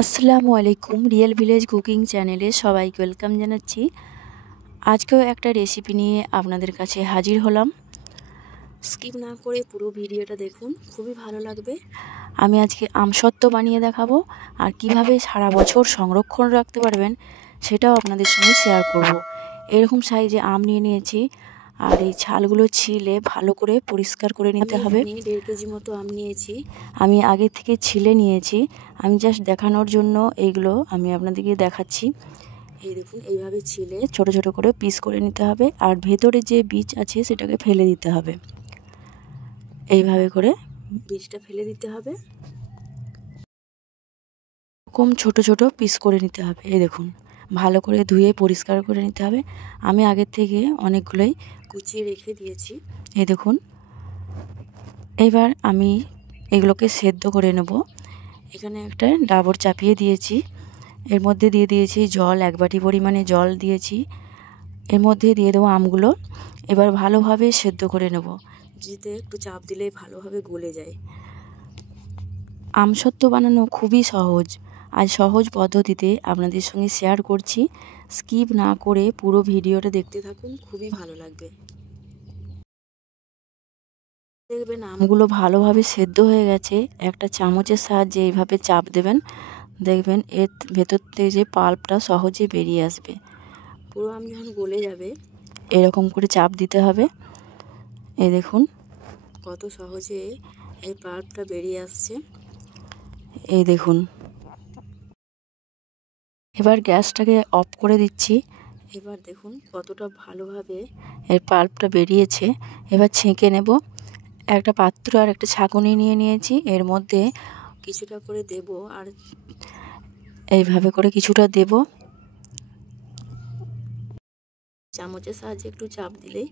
আসসালামু আলাইকুম। Real village cooking চ্যানেলে সবাইকে ওয়েলকাম জানাচ্ছি। আজকেও একটা রেসিপি নিয়ে আপনাদের কাছে হাজির হলাম। স্কিপ না করে পুরো ভিডিওটা দেখুন, খুবই ভালো লাগবে। আমি আজকে আমসত্ত্ব বানিয়ে দেখাবো, আর কিভাবে সারা বছর সংরক্ষণ রাখতে পারবেন সেটাও আপনাদের সঙ্গে শেয়ার করব। এরকম সাইজে আম নিয়ে নিয়েছি, আর এই ছালগুলো ছিলে ভালো করে পরিষ্কার করে নিতে হবে। 1.5 কেজি মতো আম নিয়েছি, আমি আগে থেকে ছিলে নিয়েছি। আমি জাস্ট দেখানোর জন্য এইগুলো আমি আপনাদেরকে দেখাচ্ছি। এই দেখুন, এইভাবে ছিলে ছোট ছোট করে পিস করে নিতে হবে, আর ভেতরে যে বীজ আছে সেটাকে ফেলে দিতে হবে। এইভাবে করে বীজটা ফেলে দিতে হবে, এরকম ছোট ছোট পিস করে নিতে হবে। এই দেখুন, ভালো করে ধুয়ে পরিষ্কার করে নিতে হবে। আমি আগের থেকে অনেকগুলোই কুচিয়ে রেখে দিয়েছি। এই দেখুন, এবার আমি এগুলোকে সেদ্ধ করে নেব। এখানে একটা ডাবর চাপিয়ে দিয়েছি, এর মধ্যে দিয়ে দিয়েছি জল, 1 বাটি পরিমাণে জল দিয়েছি। এর মধ্যে দিয়ে দেবো আমগুলো। এবার ভালোভাবে সেদ্ধ করে নেব, যাতে একটু চাপ দিলেই ভালোভাবে গলে যায়। আমসত্ত্ব বানানো খুবই সহজ, আজ সহজ পদ্ধতিতে আপনাদের সঙ্গে শেয়ার করছি। স্কিপ না করে পুরো ভিডিওটা দেখতে থাকুন, খুবই ভালো লাগবে। দেখবেন আমগুলো ভালোভাবে সেদ্ধ হয়ে গেছে। একটা চামচের সাহায্যে এইভাবে চাপ দেবেন, দেখবেন এর ভেতর থেকে যে পাল্পটা সহজে বেরিয়ে আসবে। পুরো আম যখন গলে যাবে এরকম করে চাপ দিতে হবে। এই দেখুন কত সহজে এই পাল্পটা বেরিয়ে আসছে। এই দেখুন, এবার গ্যাসটাকে অফ করে দিচ্ছি। এবার দেখুন কতটা ভালোভাবে এর পাল্পটা বেরিয়েছে। এবার ছেঁকে নেব। একটা পাত্র আর একটা ছাঁকুনি নিয়ে নিয়েছি, এর মধ্যে কিছুটা করে দেব, আর এইভাবে করে কিছুটা দেব। চামচের সাহায্যে একটু চাপ দিলেই,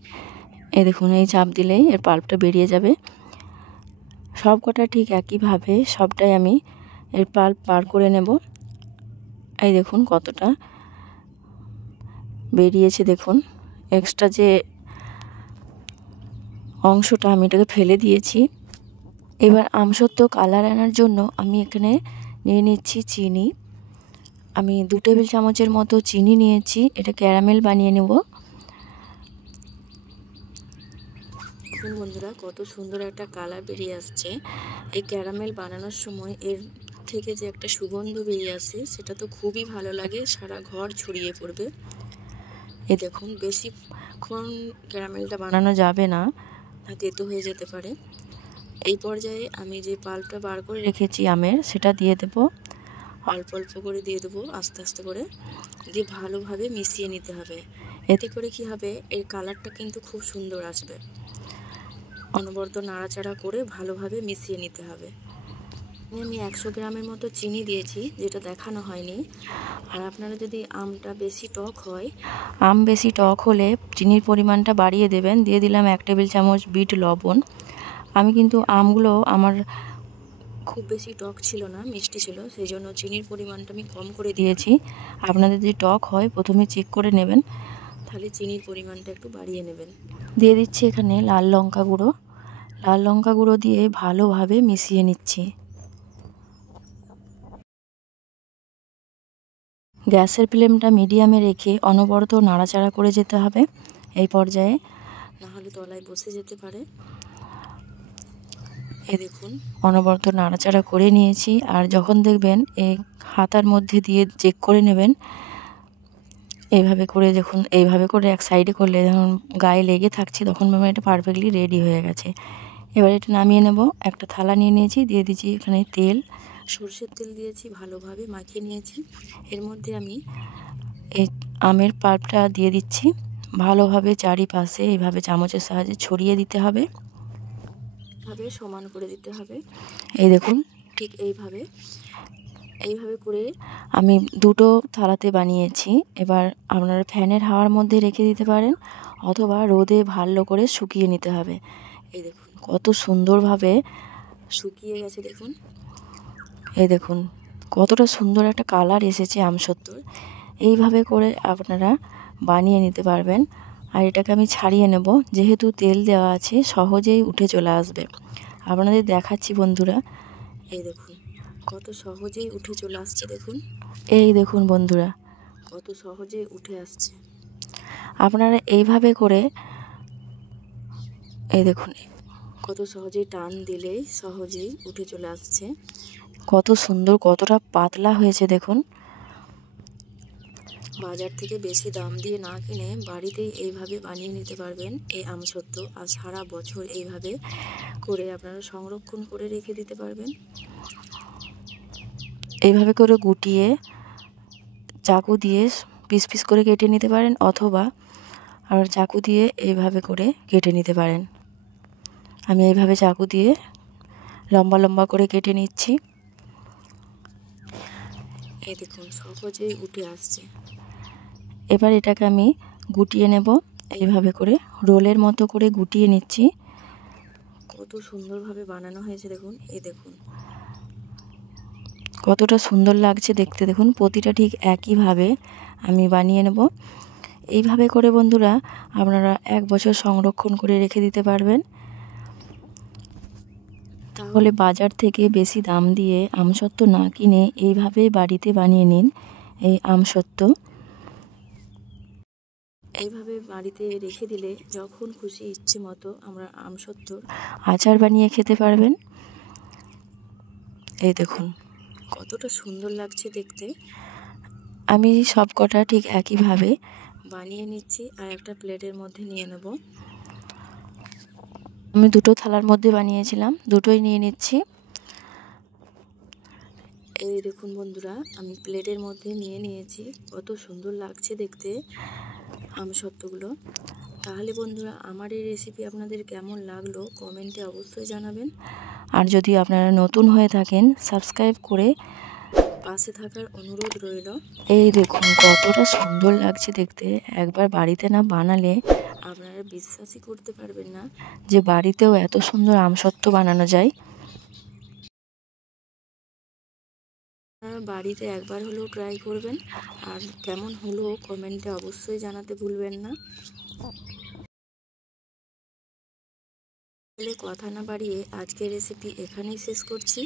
এই দেখুন, এই চাপ দিলেই এর পাল্পটা বেরিয়ে যাবে। সব কটা ঠিক একইভাবে সবটাই আমি এর পাল্প বার করে নেব। এই দেখুন কতটা বেরিয়েছে, দেখুন এক্সট্রা যে অংশটা আমি এটাকে ফেলে দিয়েছি। এবার আমসত্ত্ব কালার আনার জন্য আমি এখানে নিয়ে নিচ্ছি চিনি। আমি 2 টেবিল চামচের মতো চিনি নিয়েছি, এটা ক্যারামেল বানিয়ে নেব। দেখুন বন্ধুরা, কত সুন্দর একটা কালার বেরিয়ে আসছে। এই ক্যারামেল বানানোর সময় এর থেকে যে একটা সুগন্ধ বেরিয়ে আসে সেটা তো খুবই ভালো লাগে, সারা ঘর ছড়িয়ে পড়বে। এই দেখুন, বেশিক্ষণ ক্যারামেলটা বানানো যাবে না, তেতো হয়ে যেতে পারে। এই পর্যায়ে আমি যে পাল্পটা বার করে রেখেছি আমের, সেটা দিয়ে দেব। অল্প অল্প করে দিয়ে দেবো, আস্তে আস্তে করে দিয়ে ভালোভাবে মিশিয়ে নিতে হবে। এতে করে কি হবে, এর কালারটা কিন্তু খুব সুন্দর আসবে। অনবরত নাড়াচাড়া করে ভালোভাবে মিশিয়ে নিতে হবে। আমি 100 গ্রামের মতো চিনি দিয়েছি, যেটা দেখানো হয়নি। আর আপনারা যদি আমটা বেশি টক হয়, আম বেশি টক হলে চিনির পরিমাণটা বাড়িয়ে দেবেন। দিয়ে দিলাম 1 টেবিল চামচ বিট লবণ। আমি কিন্তু আমগুলো আমার খুব বেশি টক ছিল না, মিষ্টি ছিল, সেই জন্য চিনির পরিমাণটা আমি কম করে দিয়েছি। আপনাদের যদি টক হয় প্রথমে চেক করে নেবেন, তাহলে চিনির পরিমাণটা একটু বাড়িয়ে নেবেন। দিয়ে দিচ্ছি এখানে লাল লঙ্কা গুঁড়ো। লাল লঙ্কা গুঁড়ো দিয়ে ভালোভাবে মিশিয়ে নিচ্ছি। গ্যাসের ফ্লেমটা মিডিয়ামে রেখে অনবরত নাড়াচাড়া করে যেতে হবে এই পর্যায়ে, নাহলে তলায় বসে যেতে পারে। এই দেখুন, অনবরত নাড়াচাড়া করে নিয়েছি। আর যখন দেখবেন এই হাতার মধ্যে দিয়ে চেক করে নেবেন, এইভাবে করে দেখুন, এইভাবে করে এক সাইডে করলে যখন গায়ে লেগে থাকছে তখন ভাবে এটা পারফেক্টলি রেডি হয়ে গেছে। এবার এটা নামিয়ে নেব। একটা থালা নিয়ে নিয়েছি, দিয়ে দিচ্ছি এখানে তেল, সরষের তেল দিয়েছি, ভালোভাবে মাখিয়ে নিয়েছি। এর মধ্যে আমি এই আমের পাল্পটা দিয়ে দিচ্ছি। ভালোভাবে চারিপাশে এইভাবে চামচের সাহায্যে ছড়িয়ে দিতে হবে, ভাবে সমান করে দিতে হবে। এই দেখুন, ঠিক এইভাবে করে আমি 2টো থালাতে বানিয়েছি। এবার আপনারা ফ্যানের হাওয়ার মধ্যে রেখে দিতে পারেন, অথবা রোদে ভালো করে শুকিয়ে নিতে হবে। এই দেখুন কত সুন্দরভাবে শুকিয়ে গেছে, দেখুন। এই দেখুন কতটা সুন্দর একটা কালার এসেছে আমসত্ত্বর। এইভাবে করে আপনারা বানিয়ে নিতে পারবেন। আর এটাকে আমি ছাড়িয়ে নেব, যেহেতু তেল দেওয়া আছে সহজেই উঠে চলে আসবে। আপনাদের দেখাচ্ছি বন্ধুরা, এই দেখুন কত সহজেই উঠে চলে আসছে দেখুন। এই দেখুন বন্ধুরা, কত সহজেই উঠে আসছে। আপনারা এইভাবে করে এই দেখুন কত সহজেই টান দিলেই সহজেই উঠে চলে আসছে। কত সুন্দর, কতটা পাতলা হয়েছে দেখুন। বাজার থেকে বেশি দাম দিয়ে না কিনে বাড়িতেই এইভাবে বানিয়ে নিতে পারবেন এই আমসত্ত্ব। আর সারা বছর এইভাবে করে আপনারা সংরক্ষণ করে রেখে দিতে পারবেন। এইভাবে করে গুটিয়ে চাকু দিয়ে পিস পিস করে কেটে নিতে পারেন, অথবা আর চাকু দিয়ে এইভাবে করে কেটে নিতে পারেন। আমি এইভাবে চাকু দিয়ে লম্বা লম্বা করে কেটে নিচ্ছি। এই দেখুন সহজেই উঠে আসছে। এবার এটাকে আমি গুটিয়ে নেব, এইভাবে করে রোলের মতো করে গুটিয়ে নিচ্ছি। কত সুন্দরভাবে বানানো হয়েছে দেখুন। এই দেখুন কতটা সুন্দর লাগছে দেখতে। দেখুন প্রতিটা ঠিক একইভাবে আমি বানিয়ে নেব। এইভাবে করে বন্ধুরা আপনারা 1 বছর সংরক্ষণ করে রেখে দিতে পারবেন। তাহলে বাজার থেকে বেশি দাম দিয়ে আমসত্ত্ব না কিনে এইভাবে বাড়িতে বানিয়ে নিন এই আমসত্ত্ব। এইভাবে বাড়িতে রেখে দিলে যখন খুশি ইচ্ছে মতো আমরা আমসত্ত্বর আচার বানিয়ে খেতে পারবেন। এই দেখুন কতটা সুন্দর লাগছে দেখতে। আমি সব কটা ঠিক একইভাবে বানিয়ে নিচ্ছি আর একটা প্লেটের মধ্যে নিয়ে নেব। আমি দুটো থালার মধ্যে বানিয়েছিলাম, দুটোই নিয়ে নিচ্ছি। এই দেখুন বন্ধুরা আমি প্লেটের মধ্যে নিয়ে নিয়েছি। কত সুন্দর লাগছে দেখতে আমসত্ত্বগুলো। তাহলে বন্ধুরা আমার এই রেসিপি আপনাদের কেমন লাগলো কমেন্টে অবশ্যই জানাবেন। আর যদি আপনারা নতুন হয়ে থাকেন সাবস্ক্রাইব করে পাশে থাকার অনুরোধ রইল। এই দেখুন কতটা সুন্দর লাগছে দেখতে। একবার বাড়িতে না বানালে আপনারা বিশ্বাসই করতে পারবেন না যে বাড়িতেও এত সুন্দর আমসত্ত্ব বানানো যায়। আপনারা বাড়িতে একবার হলেও ট্রাই করবেন আর কেমন হলো কমেন্টে অবশ্যই জানাতে ভুলবেন না। তাহলে কথা না বাড়িয়ে আজকের রেসিপি এখানেই শেষ করছি।